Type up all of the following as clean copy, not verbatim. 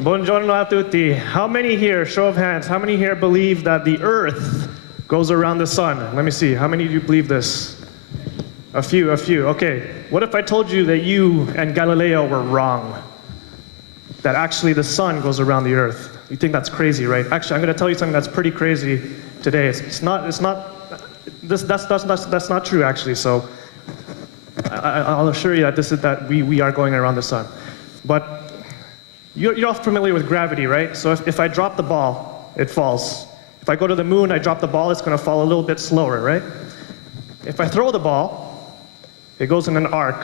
Buongiorno a tutti. How many here, show of hands, how many here believe that the Earth goes around the sun? Let me see, how many of you believe this? A few. Okay. What if I told you that you and Galileo were wrong? That actually the sun goes around the Earth. You think that's crazy, right? Actually, I'm going to tell you something that's pretty crazy today. That's not true, actually. So I'll assure you that we are going around the sun. But you're all familiar with gravity, right? So if I drop the ball, it falls. If I go to the moon, I drop the ball, it's going to fall a little bit slower, right? If I throw the ball, it goes in an arc.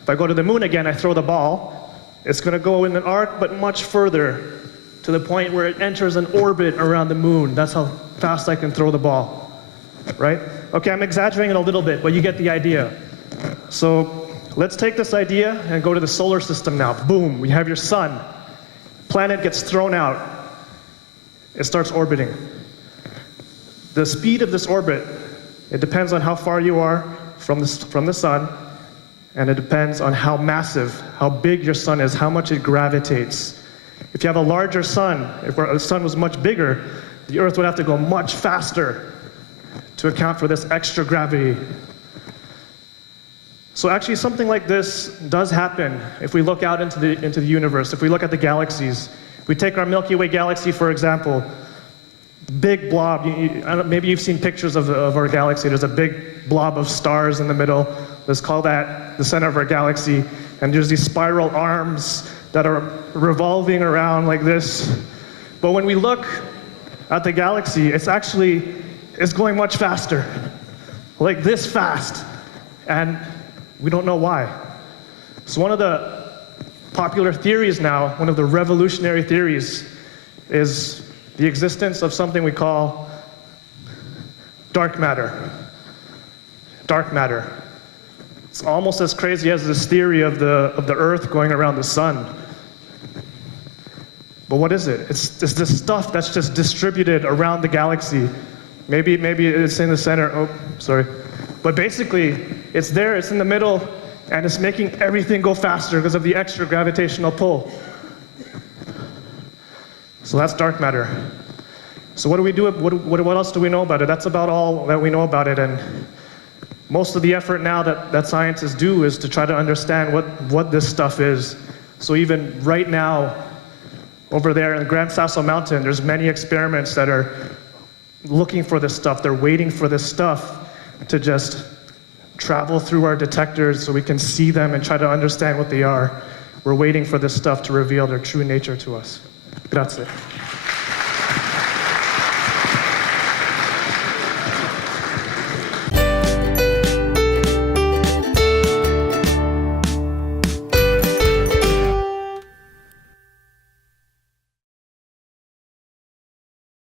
If I go to the moon again, I throw the ball, it's going to go in an arc, but much further, to the point where it enters an orbit around the moon. That's how fast I can throw the ball, right? Okay, I'm exaggerating it a little bit, but you get the idea. So let's take this idea and go to the solar system now. Boom, we have your sun. Planet gets thrown out. It starts orbiting. The speed of this orbit, it depends on how far you are from the sun, and it depends on how massive, how big your sun is, how much it gravitates. If you have a larger sun, if the sun was much bigger, the Earth would have to go much faster to account for this extra gravity. So actually something like this does happen if we look out into the universe, if we look at the galaxies. If we take our Milky Way galaxy, for example, big blob, maybe you've seen pictures of our galaxy. There's a big blob of stars in the middle. Let's call that the center of our galaxy. And there's these spiral arms that are revolving around like this. But when we look at the galaxy, it's going much faster, like this fast. And we don't know why. So one of the popular theories now, one of the revolutionary theories, is the existence of something we call dark matter. Dark matter. It's almost as crazy as this theory of the Earth going around the sun. But what is it? It's this stuff that's just distributed around the galaxy. Maybe it's in the center. Oh, sorry. But basically, it's there, it's in the middle, and it's making everything go faster because of the extra gravitational pull. So that's dark matter. So what do we do? What else do we know about it? That's about all that we know about it. And most of the effort now that scientists do is to try to understand what this stuff is. So even right now, over there in Grand Sasso Mountain, there's many experiments that are looking for this stuff. They're waiting for this stuff to just travel through our detectors so we can see them and try to understand what they are. We're waiting for this stuff to reveal their true nature to us. Grazie.